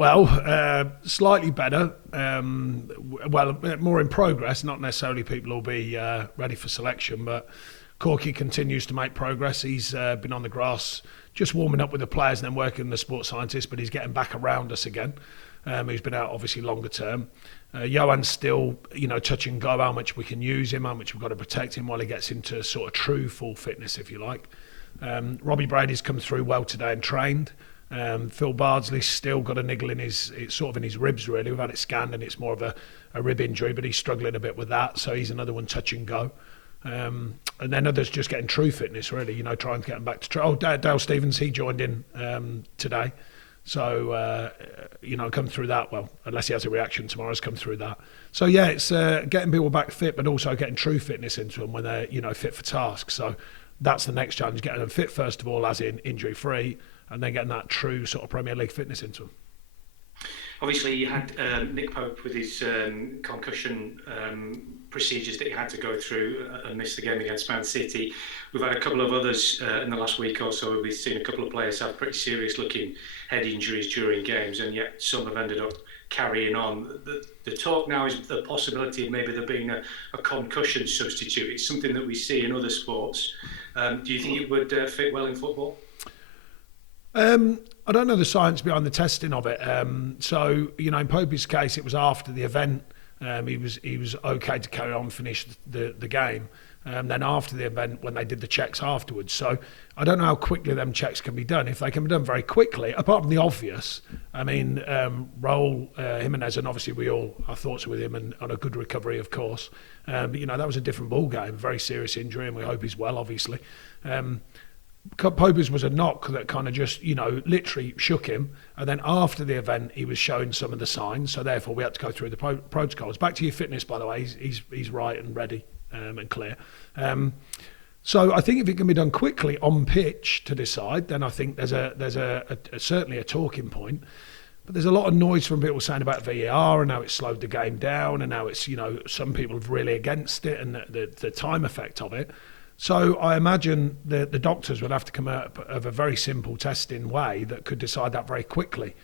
Well, slightly better. More in progress. Not necessarily people will be ready for selection, but Corky continues to make progress. He's been on the grass, just warming up with the players and then working with the sports scientists, but he's getting back around us again. He's been out obviously longer term. Johan's still, touch and go, how much we can use him, how much we've got to protect him while he gets into sort of true full fitness, if you like. Robbie Brady's come through well today and trained. Phil Bardsley's still got a niggle in his ribs, really. We've had it scanned and it's more of a rib injury, but he's struggling a bit with that, so he's another one touch and go. And then others just getting true fitness, really, trying to get them back to Dale Stevens, he joined in today. So, come through that, well, unless he has a reaction tomorrow, has come through that. So, yeah, it's getting people back fit, but also getting true fitness into them when they're, fit for task. So that's the next challenge, getting them fit, first of all, as in injury-free, and then getting that true sort of Premier League fitness into them. Obviously, you had Nick Pope with his concussion procedures that he had to go through and missed the game against Man City. We've had a couple of others in the last week or so. We've seen a couple of players have pretty serious-looking head injuries during games, and yet some have ended up carrying on. The talk now is the possibility of maybe there being a concussion substitute. It's something that we see in other sports. Do you think it would fit well in football? I don't know the science behind the testing of it. So, in Pope's case, it was after the event. He was okay to carry on, finish the game. Then after the event, when they did the checks afterwards. So I don't know how quickly them checks can be done. If they can be done very quickly, apart from the obvious, Raul Jimenez, and obviously our thoughts are with him and on a good recovery, of course. But that was a different ball game, very serious injury, and we hope he's well, obviously. Pope's was a knock that kind of just, literally shook him. And then after the event, he was showing some of the signs. So therefore, we had to go through the protocols. Back to your fitness, by the way, he's right and ready and clear. So I think if it can be done quickly on pitch to decide, then I think there's certainly a talking point. But there's a lot of noise from people saying about VAR and how it slowed the game down and how it's, some people are really against it and the time effect of it. So I imagine the doctors would have to come up of a very simple testing way that could decide that very quickly,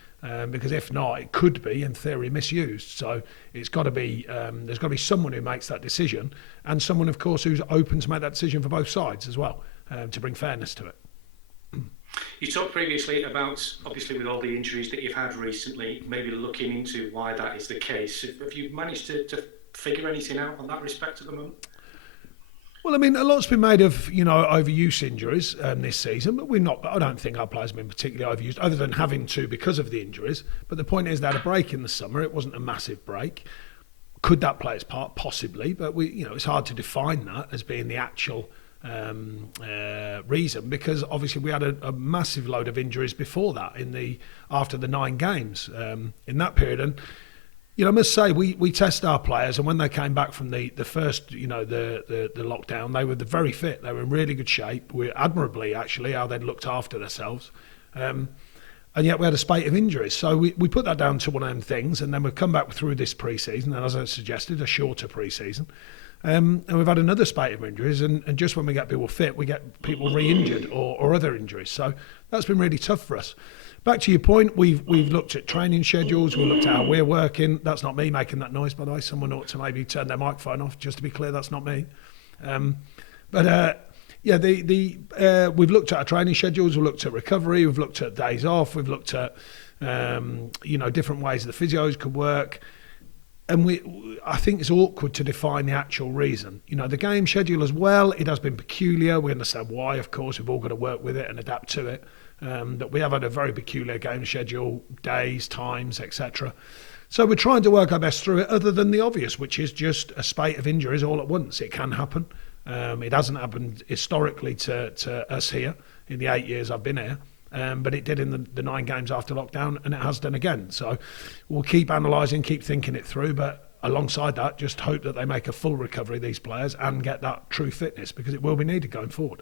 because if not, it could be, in theory, misused. So it's got to be there's got to be someone who makes that decision, and someone, of course, who's open to make that decision for both sides as well, to bring fairness to it. You talked previously about, obviously, with all the injuries that you've had recently, maybe looking into why that is the case. Have you managed to figure anything out on that respect at the moment? Well, a lot's been made of, overuse injuries this season, but I don't think our players have been particularly overused, other than having to because of the injuries. But the point is they had a break in the summer. It wasn't a massive break. Could that play its part? Possibly, but it's hard to define that as being the actual reason, because obviously we had a massive load of injuries before that after the 9 games in that period. And I must say, we test our players, and when they came back from the first, the lockdown, they were very fit. They were in really good shape. Admirably, actually, how they'd looked after themselves. And yet we had a spate of injuries. So we put that down to one of them things, and then we've come back through this pre-season, and as I suggested, a shorter pre-season. And we've had another spate of injuries, and just when we get people fit, we get people re-injured or other injuries. So that's been really tough for us. Back to your point, we've looked at training schedules, we've looked at how we're working. That's not me making that noise, by the way. Someone ought to maybe turn their microphone off, just to be clear, that's not me. We've looked at our training schedules, we've looked at recovery, we've looked at days off, we've looked at different ways the physios could work. And I think it's awkward to define the actual reason. The game schedule as well, it has been peculiar. We understand why, of course. We've all got to work with it and adapt to it. That we have had a very peculiar game schedule, days, times, etc. So we're trying to work our best through it, other than the obvious, which is just a spate of injuries all at once. It can happen. It hasn't happened historically to us here in the 8 years I've been here. But it did in the 9 games after lockdown, and it has done again. So we'll keep analysing, keep thinking it through, but alongside that, just hope that they make a full recovery, these players, and get that true fitness, because it will be needed going forward.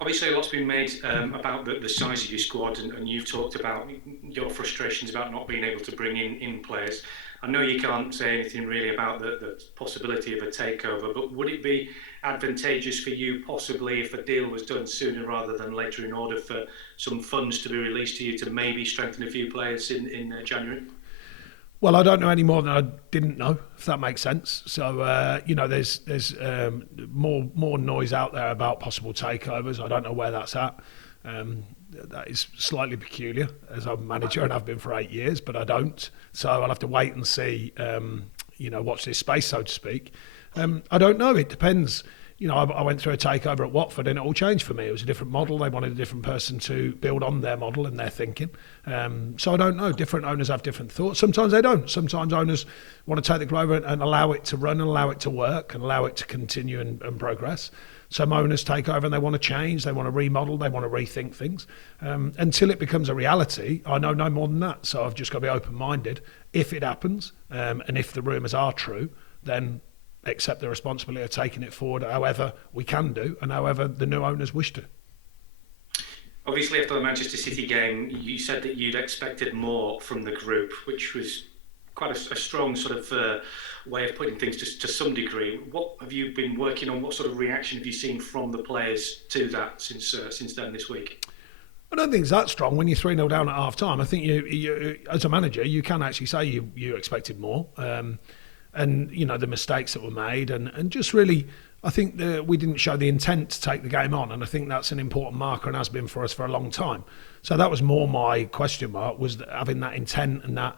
Obviously, a lot's been made about the size of your squad, and you've talked about your frustrations about not being able to bring in players. I know you can't say anything really about the possibility of a takeover, but would it be advantageous for you possibly if a deal was done sooner rather than later in order for some funds to be released to you to maybe strengthen a few players in January? Well, I don't know any more than I didn't know, if that makes sense. So, there's more noise out there about possible takeovers. I don't know where that's at. That is slightly peculiar, as I'm manager and I've been for 8 years, but I don't. So I'll have to wait and see, watch this space, so to speak. I don't know. It depends. I went through a takeover at Watford and it all changed for me. It was a different model. They wanted a different person to build on their model and their thinking. So I don't know. Different owners have different thoughts. Sometimes they don't. Sometimes owners want to take the club over and allow it to run and allow it to work and allow it to continue and progress. Some owners take over and they want to change, they want to remodel, they want to rethink things. Until it becomes a reality, I know no more than that. So I've just got to be open-minded. If it happens, and if the rumours are true, then accept the responsibility of taking it forward however we can do and however the new owners wish to. Obviously, after the Manchester City game, you said that you'd expected more from the group, which was quite a strong sort of way of putting things to some degree. What have you been working on? What sort of reaction have you seen from the players to that since then this week? I don't think it's that strong when you're 3-0 down at half time. I think you as a manager, you can actually say you expected more. And the mistakes that were made and just really I think that we didn't show the intent to take the game on, and I think that's an important marker and has been for us for a long time. So that was more my question mark, was having that intent and that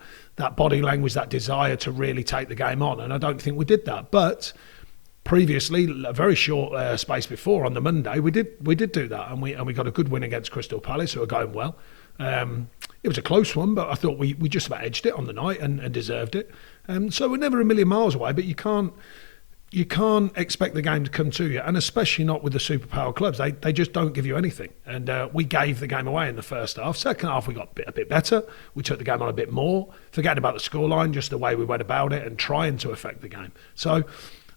body language, that desire to really take the game on, and I don't think we did that. But previously, a very short space before on the Monday, we did do that, and we got a good win against Crystal Palace, who are going well. It was a close one, but I thought we just about edged it on the night and deserved it. So we're never a million miles away, but you can't expect the game to come to you, and especially not with the superpower clubs. They just don't give you anything. And we gave the game away in the first half. Second half, we got a bit better. We took the game on a bit more, forgetting about the scoreline, just the way we went about it and trying to affect the game. So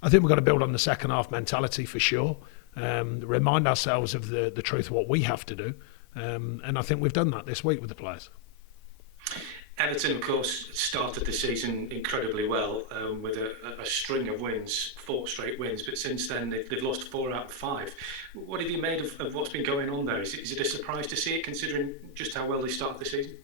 I think we've got to build on the second half mentality for sure. Remind ourselves of the truth of what we have to do. And I think we've done that this week with the players. Everton, of course, started the season incredibly well with a string of wins, 4 straight wins, but since then they've lost 4 out of 5. What have you made of what's been going on there? Is it a surprise to see it, considering just how well they started the season?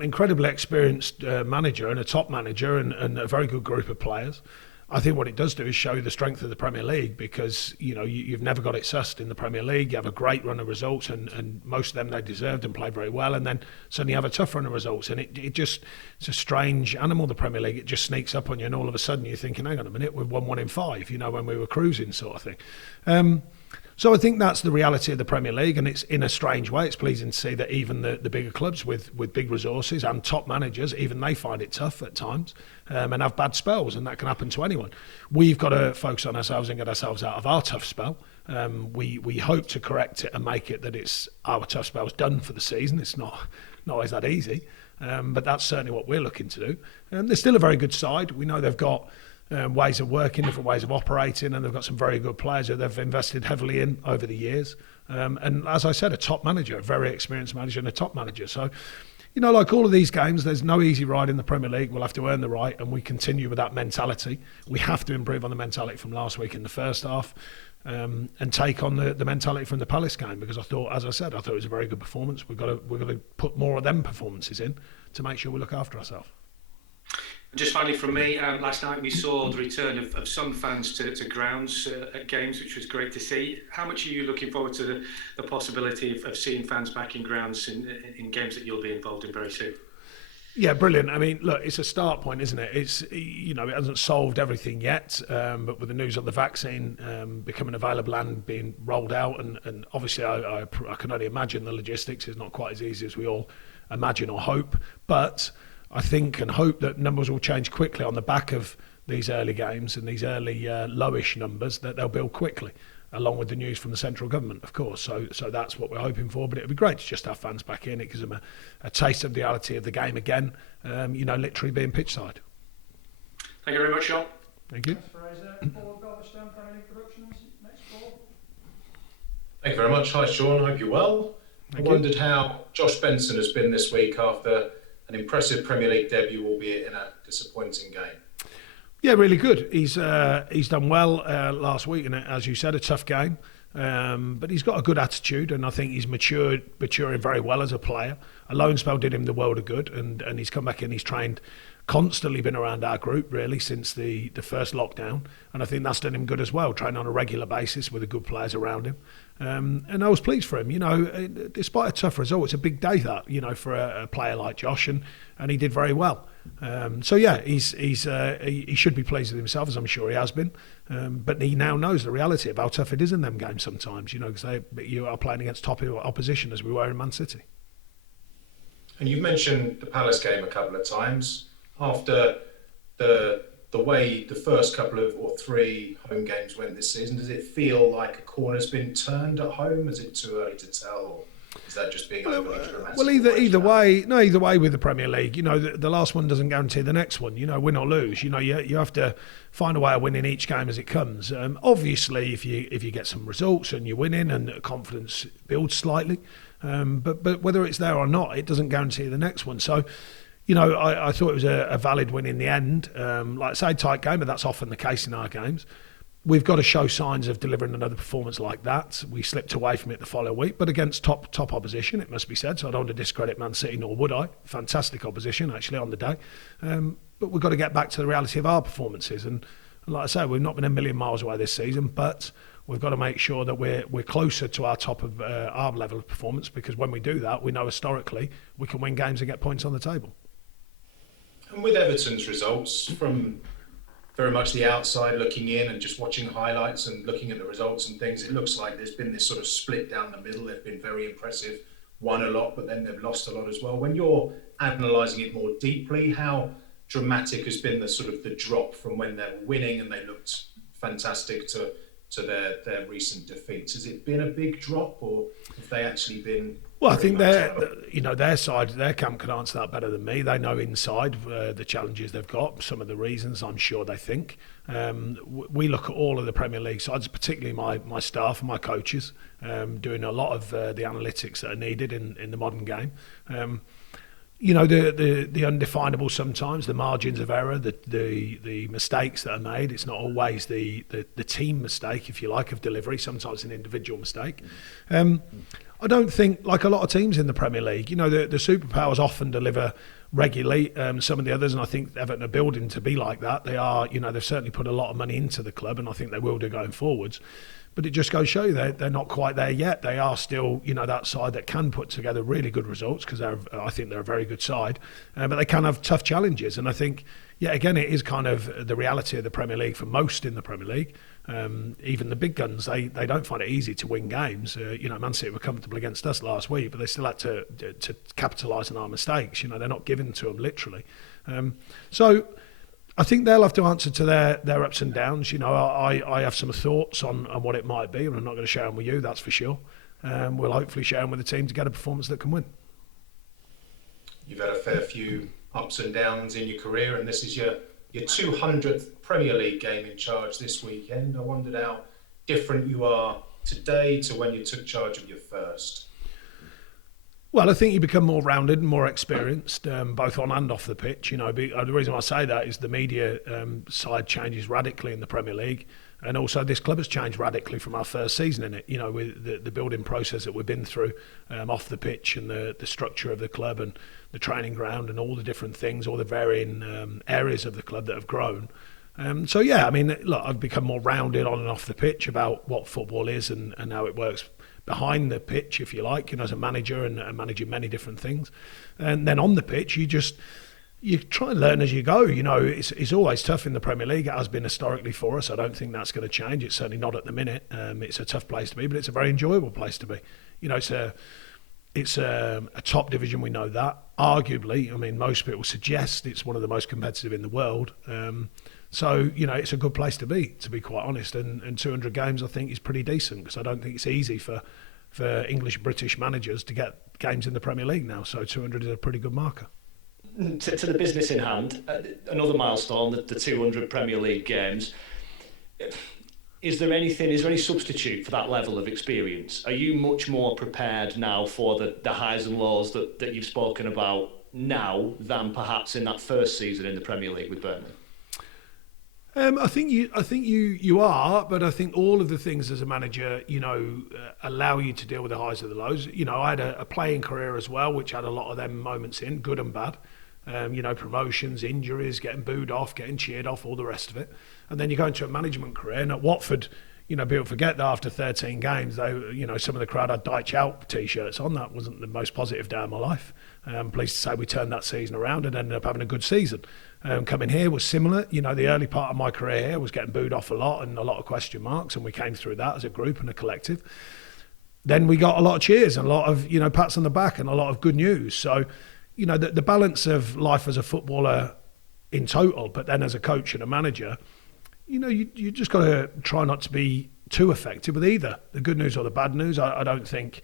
Incredibly experienced manager and a top manager and a very good group of players. I think what it does do is show you the strength of the Premier League, because you've never got it sussed in the Premier League. You have a great run of results, and most of them they deserved and played very well, and then suddenly you have a tough run of results, and it's a strange animal, the Premier League. It just sneaks up on you, and all of a sudden you're thinking, hang on a minute, we've won 1 in 5, when we were cruising, sort of thing. So I think that's the reality of the Premier League, and it's in a strange way. It's pleasing to see that even the bigger clubs with big resources and top managers, even they find it tough at times and have bad spells, and that can happen to anyone. We've got to focus on ourselves and get ourselves out of our tough spell. We hope to correct it and make it that it's our tough spell's done for the season. It's not always that easy, but that's certainly what we're looking to do. They're still a very good side. We know they've got ways of working, different ways of operating, and they've got some very good players who they've invested heavily in over the years. And as I said, a top manager, a very experienced manager and a top manager. So, like all of these games, there's no easy ride in the Premier League. We'll have to earn the right, and we continue with that mentality. We have to improve on the mentality from last week in the first half, and take on the mentality from the Palace game, because I thought it was a very good performance. We've got to put more of them performances in to make sure we look after ourselves. Just finally from me, last night we saw the return of some fans to grounds at games, which was great to see. How much are you looking forward to the possibility of seeing fans back in grounds in games that you'll be involved in very soon? Yeah, brilliant. I mean, look, it's a start point, isn't it? It's, it hasn't solved everything yet, but with the news on the vaccine becoming available and being rolled out, and obviously I can only imagine the logistics is not quite as easy as we all imagine or hope, but I think and hope that numbers will change quickly on the back of these early games and these early lowish numbers, that they'll build quickly, along with the news from the central government, of course. So that's what we're hoping for. But it would be great to just have fans back in. It gives them a taste of the reality of the game again, literally being pitch side. Thank you very much, Sean. Thank you. Paul Galveston, Premier League Productions, next call. Thank you very much. Hi, Sean. Hope you're well. I Thank you. wondered how Josh Benson has been this week after an impressive Premier League debut, albeit in a disappointing game. Yeah, really good. He's done well last week, and as you said, a tough game. But he's got a good attitude, and I think he's maturing very well as a player. A loan spell did him the world of good, and he's come back in. He's trained constantly, been around our group really since the first lockdown, and I think that's done him good as well. Training on a regular basis with the good players around him, and I was pleased for him. You know, despite a tough result, it's a big day that for a player like Josh, and he did very well. So yeah, he should be pleased with himself, as I'm sure he has been. But he now knows the reality of how tough it is in them games sometimes. Because you are playing against top opposition as we were in Man City. And you've mentioned the Palace game a couple of times. After the way the first couple of or three home games went this season, does it feel like a corner's been turned at home? Is it too early to tell, or is that just being overly dramatic? Well, either way with the Premier League, the last one doesn't guarantee the next one. Win or lose, you have to find a way of winning each game as it comes. Obviously, if you get some results and you're winning and confidence builds slightly, but whether it's there or not, it doesn't guarantee the next one. So. I thought it was a valid win in the end. Like I say, tight game, but that's often the case in our games. We've got to show signs of delivering another performance like that. We slipped away from it the following week, but against top opposition, it must be said. So I don't want to discredit Man City, nor would I. Fantastic opposition, actually, on the day. But we've got to get back to the reality of our performances. And like I say, we've not been a million miles away this season, but we've got to make sure that we're closer to our top of our level of performance, because when we do that, we know historically we can win games and get points on the table. And with Everton's results, from very much the outside looking in and just watching highlights and looking at the results and things, it looks like there's been this sort of split down the middle. They've been very impressive, won a lot, but then they've lost a lot as well. When you're analysing it more deeply, how dramatic has been the drop from when they were winning and they looked fantastic to their recent defeats? Has it been a big drop, or have they actually been? Well, I think their side, their camp can answer that better than me. They know inside the challenges they've got, some of the reasons I'm sure they think. We look at all of the Premier League sides, particularly my staff and my coaches, doing a lot of the analytics that are needed in the modern game. The undefinable sometimes, the margins of error, the mistakes that are made. It's not always the team mistake, if you like, of delivery. Sometimes an individual mistake. I don't think, like a lot of teams in the Premier League, the superpowers often deliver regularly. Some of the others, and I think Everton are building to be like that. They are, they've certainly put a lot of money into the club, and I think they will do going forwards. But it just goes to show you they're not quite there yet. They are still, that side that can put together really good results, because I think they're a very good side. But they can have tough challenges. And I think, again, it is kind of the reality of the Premier League for most in the Premier League. Even the big guns, they don't find it easy to win games. Man City were comfortable against us last week, but they still had to capitalise on our mistakes. They're not given to them literally. So I think they'll have to answer to their ups and downs. I have some thoughts on what it might be, and I'm not going to share them with you, that's for sure. We'll hopefully share them with the team to get a performance that can win. You've had a fair few ups and downs in your career, and this is your 200th Premier League game in charge this weekend. I wondered how different you are today to when you took charge of your first. Well, I think you become more rounded and more experienced, both on and off the pitch. The reason I say that is the media side changes radically in the Premier League, and also this club has changed radically from our first season in it. With the building process that we've been through off the pitch, and the structure of the club and the training ground and all the different things, all the varying areas of the club that have grown. Look, I've become more rounded on and off the pitch about what football is and how it works behind the pitch, if you like, as a manager and managing many different things. And then on the pitch, you try and learn as you go. It's always tough in the Premier League. It has been historically for us. I don't think that's going to change. It's certainly not at the minute. It's a tough place to be, but it's a very enjoyable place to be. It's a top division, we know that. Arguably, most people suggest it's one of the most competitive in the world. So, it's a good place to be quite honest. And 200 games, I think, is pretty decent, because I don't think it's easy for English, British managers to get games in the Premier League now. So 200 is a pretty good marker. To the business in hand, another milestone, the 200 Premier League games. Is there any substitute for that level of experience? Are you much more prepared now for the highs and lows that you've spoken about now than perhaps in that first season in the Premier League with Burnley? I think you are, but I think all of the things as a manager, allow you to deal with the highs and the lows. I had a playing career as well, which had a lot of them moments in, good and bad. Promotions, injuries, getting booed off, getting cheered off, all the rest of it. And then you go into a management career, and at Watford, people forget that after 13 games, some of the crowd had Dyche out t-shirts on. That wasn't the most positive day of my life. I'm pleased to say we turned that season around and ended up having a good season. Coming here was similar. The early part of my career here was getting booed off a lot and a lot of question marks, and we came through that as a group and a collective. Then we got a lot of cheers and a lot of, pats on the back and a lot of good news. So, the balance of life as a footballer in total, but then as a coach and a manager, you just got to try not to be too affected with either the good news or the bad news. I don't think,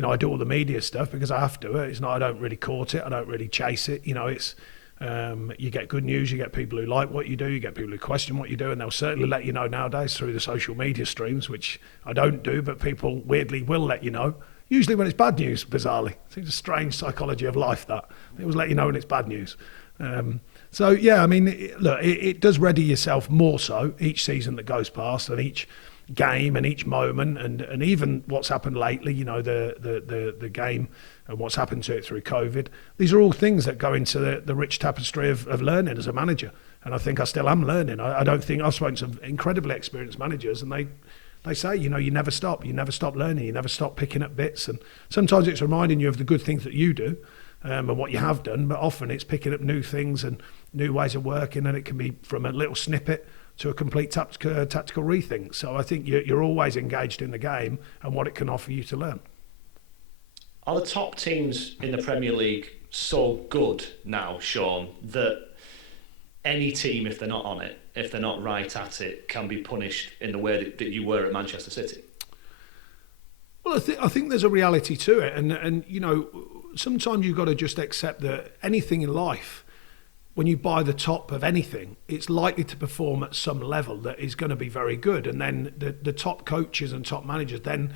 I do all the media stuff because I have to. It's not, I don't really court it. I don't really chase it. It's, you get good news, you get people who like what you do, you get people who question what you do, and they'll certainly let you know nowadays through the social media streams, which I don't do, but people weirdly will let you know. Usually when it's bad news, bizarrely. It's a strange psychology of life that. It will let you know when it's bad news. It does ready yourself more so each season that goes past and each game and each moment and even what's happened lately, the game and what's happened to it through COVID. These are all things that go into the rich tapestry of learning as a manager. And I think I still am learning. I don't think I've spoken to some incredibly experienced managers and they say, you never stop learning, you never stop picking up bits. And sometimes it's reminding you of the good things that you do and what you have done, but often it's picking up new things and new ways of working, and it can be from a little snippet to a complete tactical rethink. So I think you're always engaged in the game and what it can offer you to learn. Are the top teams in the Premier League so good now, Sean, that any team, if they're not on it, if they're not right at it, can be punished in the way that you were at Manchester City? Well, I think there's a reality to it, and sometimes you've got to just accept that anything in life, when you buy the top of anything, it's likely to perform at some level that is going to be very good. And then the top coaches and top managers then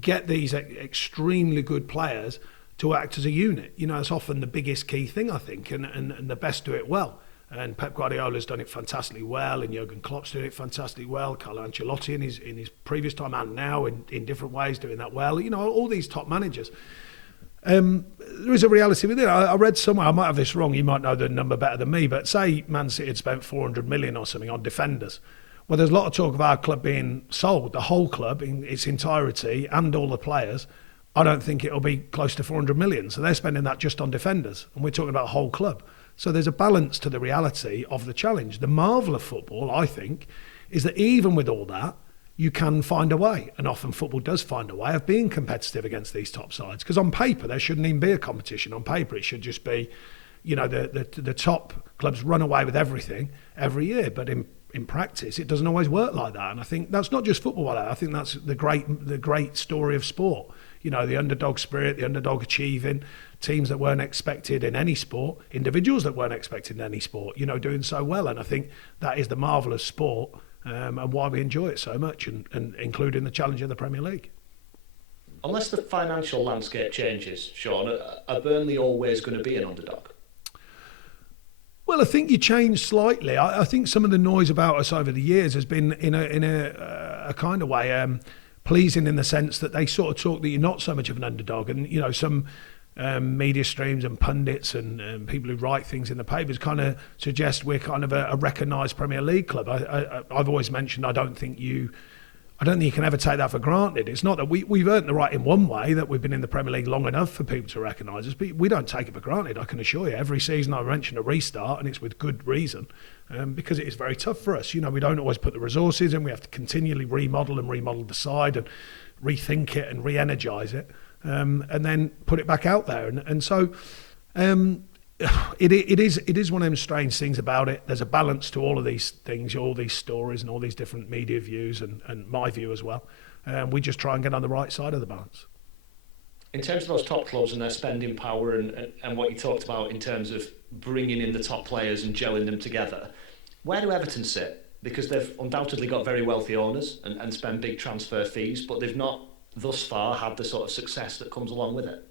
get these extremely good players to act as a unit. It's often the biggest key thing, I think, and the best do it well. And Pep Guardiola's done it fantastically well, and Jurgen Klopp's doing it fantastically well. Carlo Ancelotti in his previous time and now in different ways doing that well. All these top managers. There is a reality with it. I read somewhere, I might have this wrong, you might know the number better than me, but say Man City had spent 400 million or something on defenders. Well, there's a lot of talk of our club being sold, the whole club in its entirety and all the players. I don't think it'll be close to 400 million. So they're spending that just on defenders, and we're talking about a whole club. So there's a balance to the reality of the challenge. The marvel of football, I think, is that even with all that, you can find a way, and often football does find a way of being competitive against these top sides. Because on paper, there shouldn't even be a competition. On paper, it should just be, the top clubs run away with everything every year. But in practice, it doesn't always work like that. And I think that's not just football like that. I think that's the great story of sport. The underdog spirit, the underdog achieving, teams that weren't expected in any sport, individuals that weren't expected in any sport, doing so well. And I think that is the marvel of sport. And why we enjoy it so much, and including the challenge of the Premier League. Unless the financial landscape changes, Sean, are Burnley always going to be an underdog? Well, I think you change slightly. I think some of the noise about us over the years has been in a kind of way pleasing, in the sense that they sort of talk that you're not so much of an underdog, and some media streams and pundits and people who write things in the papers kind of suggest we're kind of a recognised Premier League club. I've always mentioned I don't think you can ever take that for granted. It's not that we've earned the right in one way, that we've been in the Premier League long enough for people to recognise us, but we don't take it for granted, I can assure you. Every season I mention a restart, and it's with good reason, because it is very tough for us. We don't always put the resources in. We have to continually remodel the side and rethink it and re-energise it. And then put it back out there, and so it is one of them strange things about it. There's a balance to all of these things, all these stories, and all these different media views, and my view as well. We just try and get on the right side of the balance. In terms of those top clubs and their spending power, and what you talked about in terms of bringing in the top players and gelling them together, where do Everton sit Because they've undoubtedly got very wealthy owners and spend big transfer fees, but they've not thus far had the sort of success that comes along with it.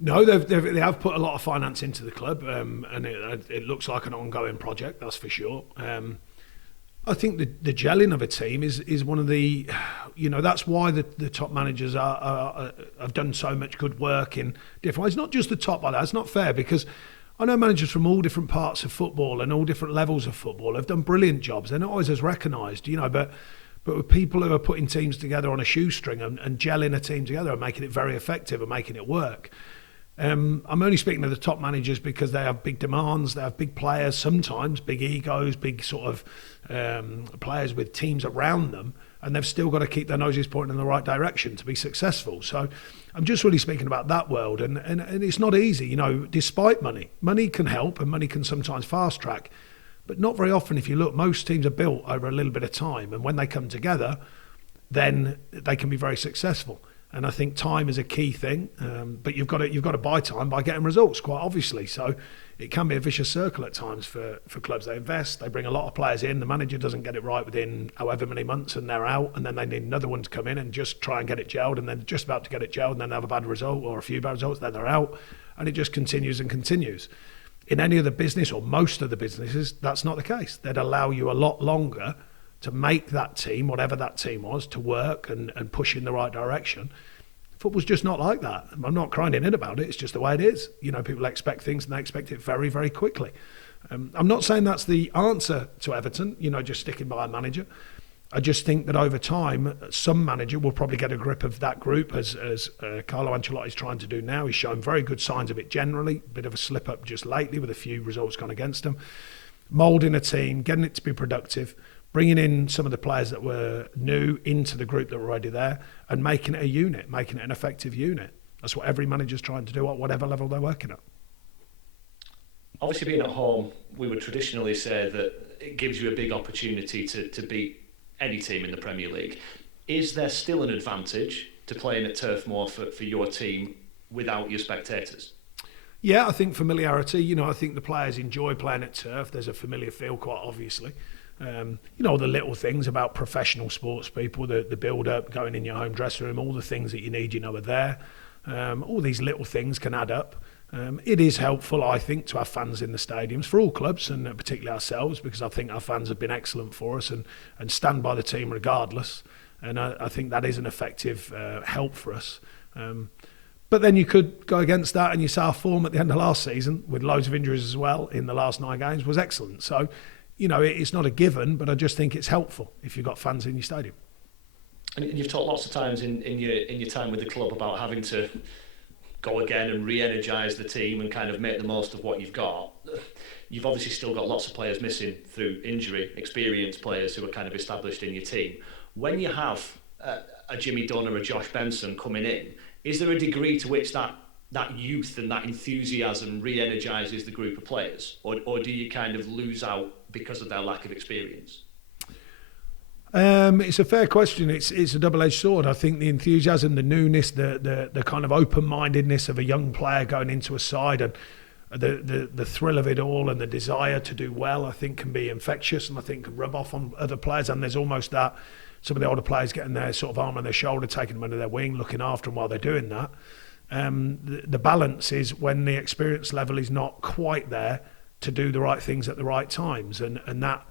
No, they have put a lot of finance into the club, and it looks like an ongoing project, that's for sure. I think the gelling of a team is one of the, that's why the top managers have done so much good work in different ways. Not just the top, like that. It's not fair, because I know managers from all different parts of football and all different levels of football have done brilliant jobs. They're not always as recognised, but with people who are putting teams together on a shoestring and gelling a team together and making it very effective and making it work. I'm only speaking to the top managers because they have big demands, they have big players, sometimes big egos, big sort of players with teams around them, and they've still got to keep their noses pointing in the right direction to be successful. So I'm just really speaking about that world, and it's not easy, despite money. Money can help and money can sometimes fast track, but not very often. If you look, most teams are built over a little bit of time, and when they come together, then they can be very successful. And I think time is a key thing, but you've got to buy time by getting results, quite obviously. So it can be a vicious circle at times for clubs. They invest, they bring a lot of players in, the manager doesn't get it right within however many months, and they're out, and then they need another one to come in and just try and get it gelled, and then just about to get it gelled, and then they have a bad result or a few bad results, then they're out, and it just continues and continues. In any other business, or most of the businesses, that's not the case. They'd allow you a lot longer to make that team, whatever that team was, to work and push in the right direction. Football's just not like that. I'm not crying in about it. It's just the way it is. People expect things and they expect it very, very quickly. I'm not saying that's the answer to Everton, just sticking by a manager. I just think that over time, some manager will probably get a grip of that group, as Carlo Ancelotti is trying to do now. He's shown very good signs of it generally. A bit of a slip up just lately with a few results gone against him. Moulding a team, getting it to be productive, bringing in some of the players that were new into the group that were already there, and making it a unit, making it an effective unit. That's what every manager's trying to do at whatever level they're working at. Obviously, being at home, we would traditionally say that it gives you a big opportunity to beat any team in the Premier League. Is there still an advantage to playing at Turf Moor for your team without your spectators? Yeah, I think familiarity. I think the players enjoy playing at Turf. There's a familiar feel, quite obviously. The little things about professional sports people, the build-up, going in your home dressing room, all the things that you need, are there. All these little things can add up. It is helpful, I think, to have fans in the stadiums for all clubs, and particularly ourselves, because I think our fans have been excellent for us and stand by the team regardless. And I think that is an effective help for us. But then you could go against that, and you saw our form at the end of last season, with loads of injuries as well in the last 9 games, was excellent. So, it's not a given, but I just think it's helpful if you've got fans in your stadium. And you've talked lots of times in your time with the club about having to go again and re-energise the team and kind of make the most of what you've got. You've obviously still got lots of players missing through injury, experienced players who are kind of established in your team. When you have a Jimmy Dunn or a Josh Benson coming in, is there a degree to which that youth and that enthusiasm re-energises the group of players, or do you kind of lose out because of their lack of experience? It's a fair question. It's a double-edged sword. I think the enthusiasm, the newness, the kind of open-mindedness of a young player going into a side, and the thrill of it all, and the desire to do well, I think can be infectious, and I think can rub off on other players. And there's almost that, some of the older players getting their sort of arm on their shoulder, taking them under their wing, looking after them while they're doing that. The balance is when the experience level is not quite there to do the right things at the right times, and that,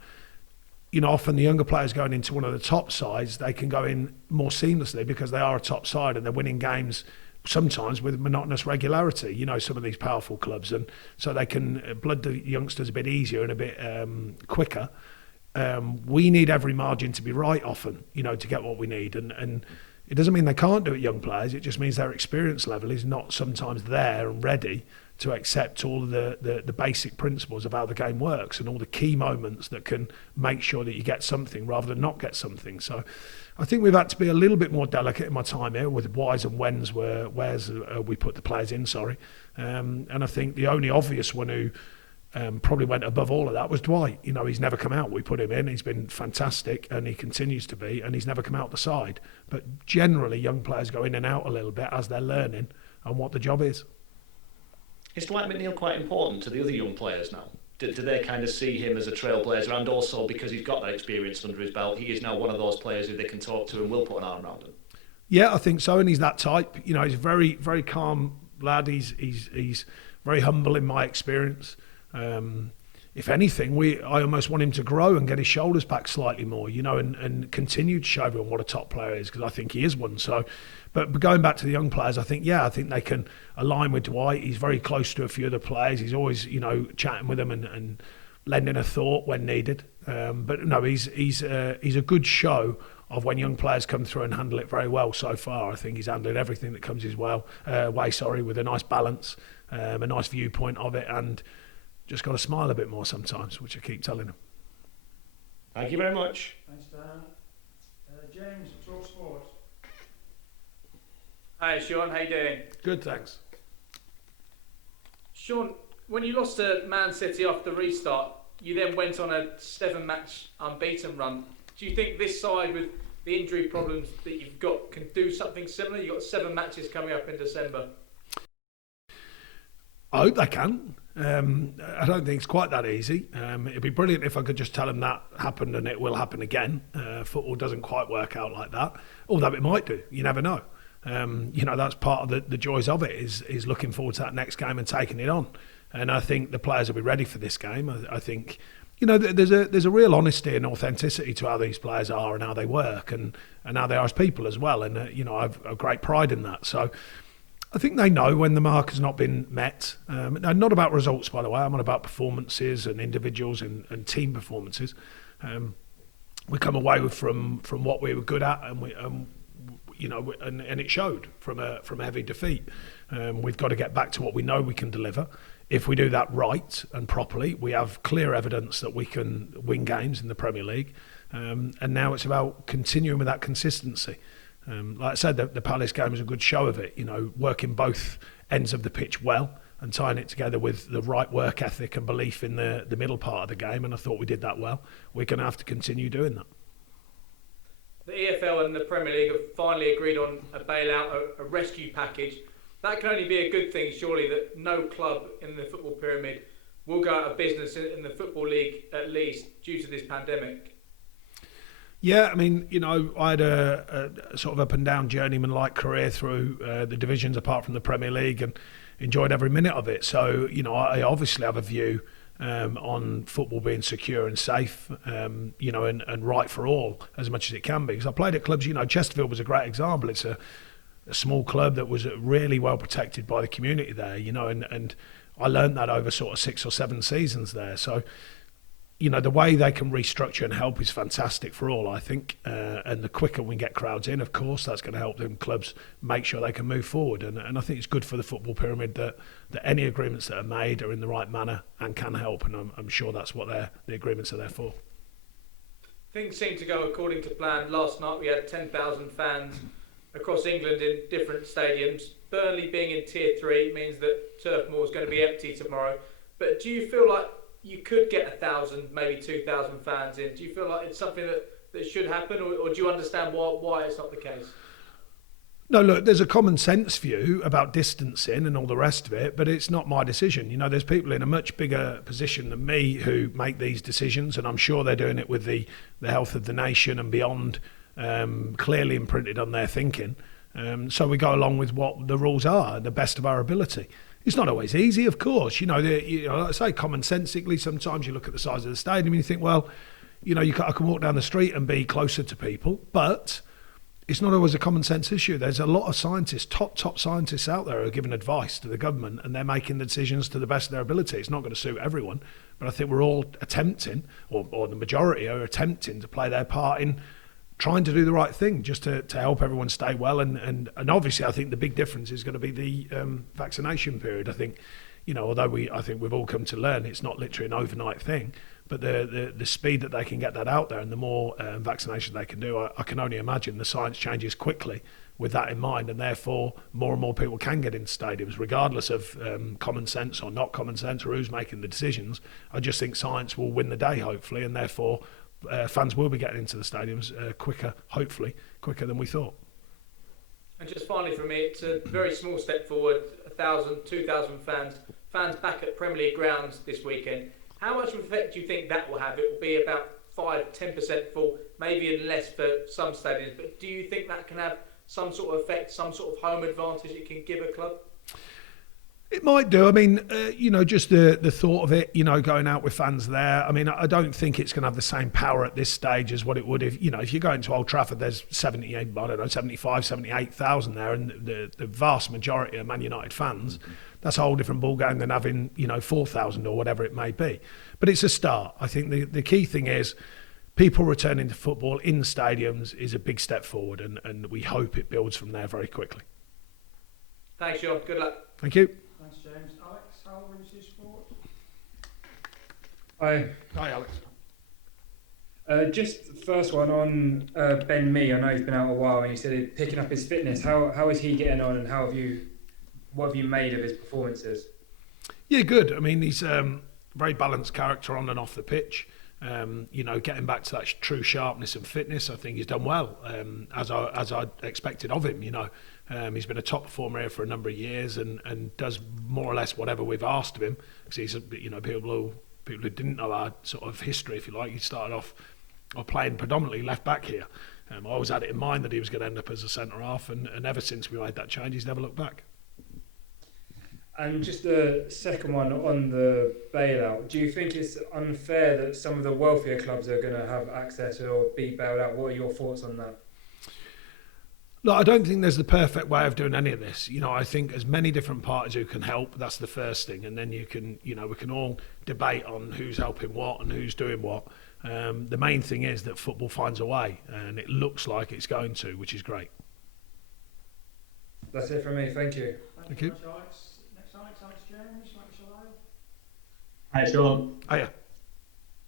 often the younger players going into one of the top sides, they can go in more seamlessly because they are a top side and they're winning games sometimes with monotonous regularity, some of these powerful clubs, and so they can blood the youngsters a bit easier and a bit quicker. We need every margin to be right often, to get what we need, and it doesn't mean they can't do it, young players. It just means their experience level is not sometimes there and ready to accept all of the basic principles of how the game works and all the key moments that can make sure that you get something rather than not get something. So I think we've had to be a little bit more delicate in my time here with whys and whens, where's we put the players in, and I think the only obvious one who probably went above all of that was Dwight. He's never come out. We put him in. He's been fantastic, and he continues to be, and he's never come out the side. But generally, young players go in and out a little bit as they're learning on what the job is. Is Dwight McNeil quite important to the other young players now? Do they kind of see him as a trailblazer? And also, because he's got that experience under his belt, he is now one of those players who they can talk to and will put an arm around him. Yeah, I think so, and he's that type. You know, he's a very, very calm lad. He's very humble in my experience. If anything, I almost want him to grow and get his shoulders back slightly more, you know, and continue to show everyone what a top player is, because I think he is one. So, but going back to the young players, I think they can align with Dwight. He's very close to a few of the players. He's always, you know, chatting with them and lending a thought when needed. But no, he's a good show of when young players come through and handle it very well so far. I think he's handled everything that comes his way, with a nice balance, a nice viewpoint of it, and just got to smile a bit more sometimes, which I keep telling him. Thank you very much. Thanks, Dan. James, Talk Sport. Hi, Sean. How you doing? Good, thanks. Sean, when you lost to Man City off the restart, you then went on a 7-match unbeaten run. Do you think this side, with the injury problems that you've got, can do something similar? You've got 7 matches coming up in December. I hope they can. I don't think it's quite that easy. It'd be brilliant if I could just tell them that happened and it will happen again. Football doesn't quite work out like that, although it might do. You never know. You know, that's part of the joys of it, is looking forward to that next game and taking it on. And I think the players will be ready for this game. I think, you know, there's a real honesty and authenticity to how these players are and how they work and how they are as people as well. And, you know, I've a great pride in that. So I think they know when the mark has not been met. And not about results, by the way. I'm on about performances and individuals and team performances. We come away from what we were good at, and you know, and it showed from a heavy defeat. We've got to get back to what we know we can deliver. If we do that right and properly, we have clear evidence that we can win games in the Premier League. And now it's about continuing with that consistency. Like I said, the Palace game was a good show of it, you know, working both ends of the pitch well and tying it together with the right work ethic and belief in the middle part of the game, and I thought we did that well. We're going to have to continue doing that. The EFL and the Premier League have finally agreed on a bailout, a rescue package. That can only be a good thing, surely, that no club in the football pyramid will go out of business in the Football League, at least, due to this pandemic. Yeah, I mean, you know, I had a sort of up and down journeyman-like career through the divisions apart from the Premier League, and enjoyed every minute of it. So, you know, I obviously have a view on football being secure and safe, you know, and right for all as much as it can be. Because I played at clubs, you know, Chesterfield was a great example. It's a small club that was really well protected by the community there, you know, and I learned that over sort of 6 or 7 seasons there. So, you know, the way they can restructure and help is fantastic for all, I think. And the quicker we get crowds in, of course, that's going to help them clubs make sure they can move forward. And I think it's good for the football pyramid that any agreements that are made are in the right manner and can help. And I'm sure that's what the agreements are there for. Things seem to go according to plan. Last night we had 10,000 fans across England in different stadiums. Burnley being in Tier 3 means that Turf Moor is going to be empty tomorrow. But do you feel like you could get 1,000, maybe 2,000 fans in? Do you feel like it's something that should happen, or do you understand why it's not the case? No, look, there's a common sense view about distancing and all the rest of it, but it's not my decision. You know, there's people in a much bigger position than me who make these decisions, and I'm sure they're doing it with the health of the nation and beyond, clearly imprinted on their thinking. So we go along with what the rules are, the best of our ability. It's not always easy, of course. You know, like I say, commonsensically, sometimes you look at the size of the stadium and you think, well, you know, I can walk down the street and be closer to people, but it's not always a common sense issue. There's a lot of scientists, top scientists out there who are giving advice to the government, and they're making the decisions to the best of their ability. It's not going to suit everyone, but I think we're all attempting, or the majority are attempting to play their part in trying to do the right thing, just to help everyone stay well. And obviously I think the big difference is going to be the vaccination period. I think, you know, although I think we've all come to learn it's not literally an overnight thing, but the speed that they can get that out there and the more vaccination they can do, I can only imagine the science changes quickly with that in mind, and therefore more and more people can get into stadiums regardless of common sense or not common sense or who's making the decisions. I just think science will win the day, hopefully, and therefore fans will be getting into the stadiums quicker, hopefully, quicker than we thought. And just finally for me, it's a very small step forward, 1,000, 2,000 fans back at Premier League grounds this weekend. How much of an effect do you think that will have? It will be about 5-10% full, maybe even less for some stadiums. But do you think that can have some sort of effect, some sort of home advantage it can give a club? It might do. I mean, just the thought of it, going out with fans there. I mean, I don't think it's going to have the same power at this stage as what it would if you go into Old Trafford, there's 75, 78,000 there, and the vast majority are Man United fans. That's a whole different ballgame than having, 4,000 or whatever it may be. But it's a start. I think the key thing is people returning to football in stadiums is a big step forward, and we hope it builds from there very quickly. Thanks, Sean. Good luck. Thank you. Thanks, James. Alex, how wins his sport? Hi. Hi, Alex. Just the first one on Ben Mee. I know he's been out a while, and you said he's picking up his fitness. How is he getting on, and what have you made of his performances? Yeah, good. I mean, he's a very balanced character on and off the pitch. Getting back to that true sharpness and fitness, I think he's done well, as I expected of him. He's been a top performer here for a number of years and does more or less whatever we've asked of him. Because he's, people who didn't know our sort of history, if you like, he started off playing predominantly left back here. I always had it in mind that he was going to end up as a centre half, and ever since we made that change, he's never looked back. And just the second one on the bailout, do you think it's unfair that some of the wealthier clubs are going to have access or be bailed out? What are your thoughts on that? Look, I don't think there's the perfect way of doing any of this. I think as many different parties who can help, that's the first thing. And then we can all debate on who's helping what and who's doing what. The main thing is that football finds a way, and it looks like it's going to, which is great. That's it from me. Thank you. Thank you very much, Alex. Next, Alex James, Lancashire Live. Hi, Sean. Hiya.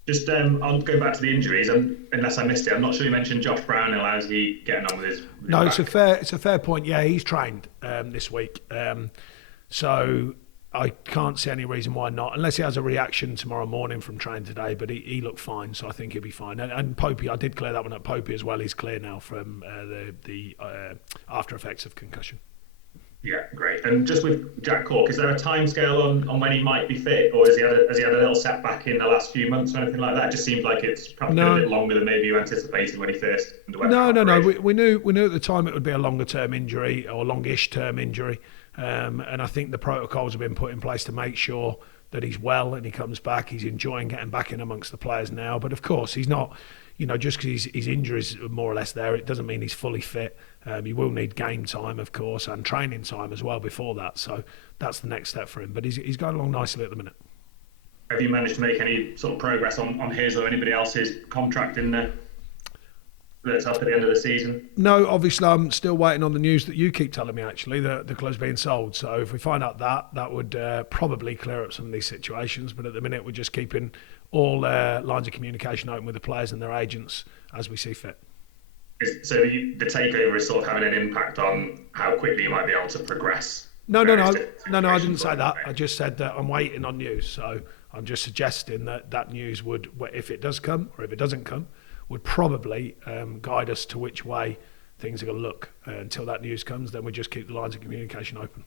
Just I'll go back to the injuries. Unless I missed it, I'm not sure you mentioned Josh Brownhill. How's he getting on with his No, back? it's a fair point. Yeah, he's trained this week, so I can't see any reason why not, unless he has a reaction tomorrow morning from training today. But he looked fine, so I think he'll be fine. And Popey, I did clear that one up. Popey as well. He's clear now from the after effects of concussion. Yeah, great. And just with Jack Cork, is there a timescale on when he might be fit, or has he had a little setback in the last few months or anything like that? It just seems like it's probably been a bit longer than maybe you anticipated when he first underwent. No. We knew at the time it would be a longer term injury or longish term injury, and I think the protocols have been put in place to make sure that he's well and he comes back. He's enjoying getting back in amongst the players now, but of course he's not. Just because his injuries are more or less there, it doesn't mean he's fully fit. He will need game time, of course, and training time as well before that. So that's the next step for him. But he's going along nicely at the minute. Have you managed to make any sort of progress on his or anybody else's contract in there that's up at the end of the season? No, obviously I'm still waiting on the news that you keep telling me, actually, that the club's being sold. So if we find out that would probably clear up some of these situations. But at the minute, we're just keeping all lines of communication open with the players and their agents as we see fit. So the takeover is sort of having an impact on how quickly you might be able to progress? No, I didn't say that. I just said that I'm waiting on news. So I'm just suggesting that news would, if it does come or if it doesn't come, would probably guide us to which way things are going to look. Until that news comes, then we just keep the lines of communication open.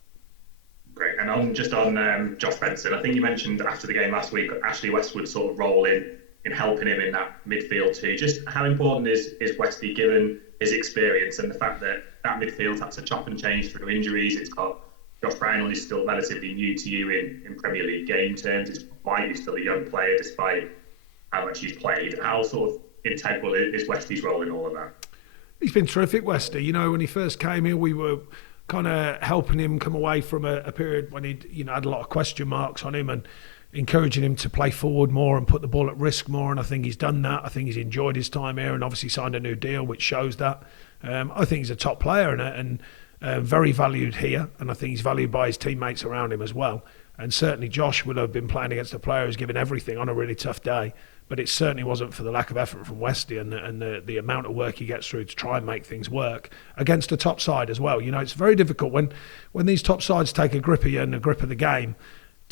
Great. And on Josh Benson, I think you mentioned after the game last week, Ashley Westwood sort of role in helping him in that midfield too. Just how important is Westy given his experience and the fact that midfield had to chop and change through injuries? It's got Josh Brownhill is still relatively new to you in Premier League game terms. It's why you're still a young player despite how much he's played. How sort of integral is Westy's role in all of that? He's been terrific, Westy. When he first came here, we were kind of helping him come away from a period when he'd had a lot of question marks on him and encouraging him to play forward more and put the ball at risk more, and I think he's done that. I think he's enjoyed his time here and obviously signed a new deal which shows that. I think he's a top player and very valued here, and I think he's valued by his teammates around him as well. And certainly Josh would have been playing against a player who's given everything on a really tough day, but it certainly wasn't for the lack of effort from Westy and the amount of work he gets through to try and make things work against a top side as well. It's very difficult when these top sides take a grip of you and a grip of the game.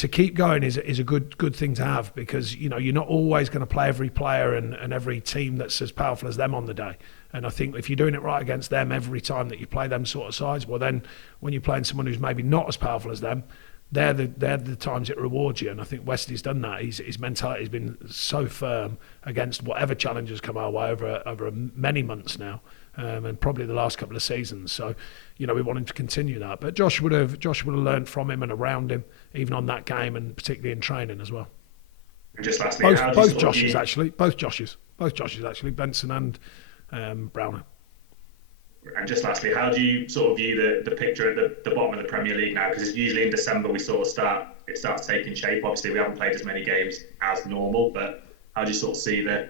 To keep going is a good thing to have, because you're not always going to play every player and every team that's as powerful as them on the day. And I think if you're doing it right against them every time that you play them sort of sides, well then when you're playing someone who's maybe not as powerful as them, they're the times it rewards you. And I think Wesley's done that. His mentality has been so firm against whatever challenges come our way over many months now, and probably the last couple of seasons. So, we want him to continue that. But Josh would have learned from him and around him, even on that game, and particularly in training as well. And just lastly, both Joshes actually, Benson and Browner. And just lastly, how do you sort of view the picture at the bottom of the Premier League now? Because usually in December it starts taking shape. Obviously, we haven't played as many games as normal, but how do you sort of see the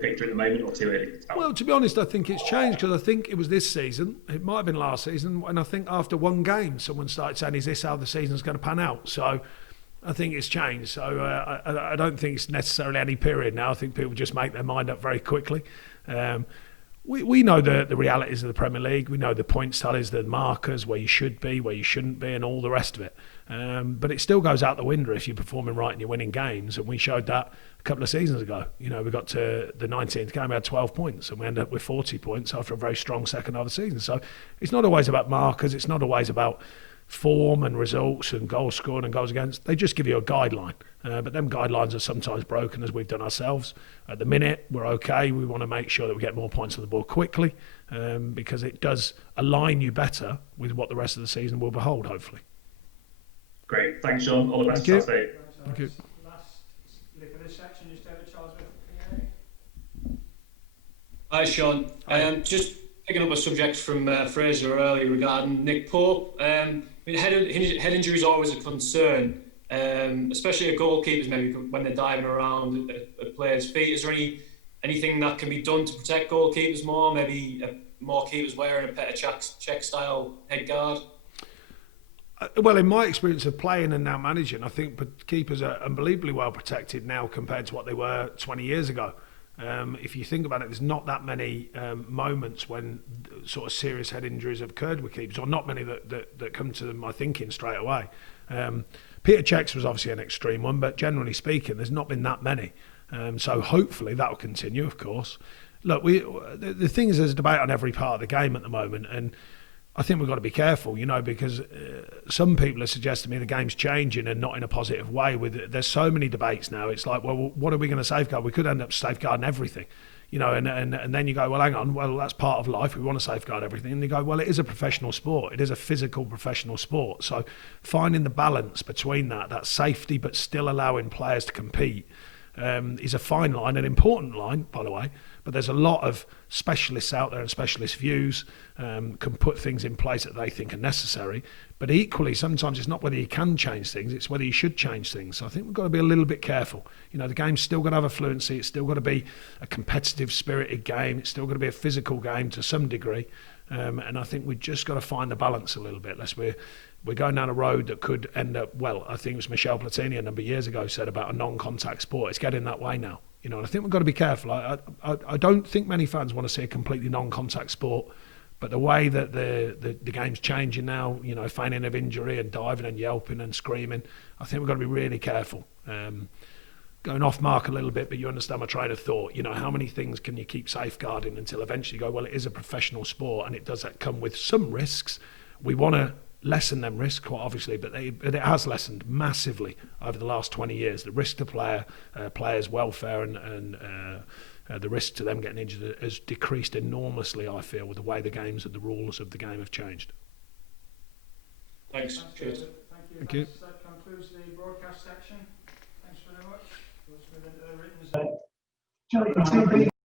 picture at the moment, or too early to tell? Well, to be honest, I think it's changed, because I think it was this season, it might have been last season, and I think after one game, someone started saying, "Is this how the season's going to pan out?" So I think it's changed. So I don't think it's necessarily any period now. I think people just make their mind up very quickly. We know the realities of the Premier League. We know the points tallies, the markers, where you should be, where you shouldn't be, and all the rest of it. But it still goes out the window if you're performing right and you're winning games. And we showed that a couple of seasons ago. We got to the 19th game, we had 12 points, and we ended up with 40 points after a very strong second half of the season. So it's not always about markers. It's not always about form and results and goals scored and goals against. They just give you a guideline. But them guidelines are sometimes broken, as we've done ourselves. At the minute, we're okay. We want to make sure that we get more points on the board quickly, because it does align you better with what the rest of the season will behold, hopefully. Great. Thanks, Sean. All the best. Thank you. Thank you. Last look at this section, just over Charles with Hi, Sean. Just picking up a subject from Fraser earlier regarding Nick Pope. Head injury is always a concern, especially at goalkeepers, maybe when they're diving around at players' feet. Is there anything that can be done to protect goalkeepers more? Maybe more keepers wearing a Petr Cech style head guard? Well, in my experience of playing and now managing, I think keepers are unbelievably well protected now compared to what they were 20 years ago. If you think about it, there's not that many moments when sort of serious head injuries have occurred with keepers, or not many that come to my thinking straight away. Petr Cech's was obviously an extreme one, but generally speaking, there's not been that many. So hopefully that will continue, of course. Look, the thing is, there's a debate on every part of the game at the moment, and I think we've got to be careful, because some people are suggesting to me the game's changing and not in a positive way. There's so many debates now. It's like, well, what are we going to safeguard? We could end up safeguarding everything, and then you go, well, hang on, well, that's part of life. We want to safeguard everything. And you go, well, it is a professional sport. It is a physical professional sport. So finding the balance between that safety but still allowing players to compete is a fine line, an important line, by the way. But there's a lot of specialists out there and specialist views can put things in place that they think are necessary. But equally, sometimes it's not whether you can change things, it's whether you should change things. So I think we've got to be a little bit careful. The game's still got to have a fluency. It's still got to be a competitive, spirited game. It's still got to be a physical game to some degree. And I think we've just got to find the balance a little bit, lest we're going down a road that could end up, well, I think it was Michel Platini a number of years ago said about a non-contact sport. It's getting that way now. And I think we've got to be careful. I don't think many fans want to see a completely non-contact sport, but the way that the game's changing now, feigning of injury and diving and yelping and screaming, I think we've got to be really careful. Going off mark a little bit, but you understand my train of thought. How many things can you keep safeguarding until eventually you go, well, it is a professional sport and it does come with some risks. We want to lessen them risks, quite obviously, but it has lessened massively over the last 20 years. The risk to players' welfare and the risk to them getting injured has decreased enormously, I feel, with the way the games and the rules of the game have changed. Thanks. Cheers. Thank you. That concludes the broadcast section. Thanks very much. Let's move into the written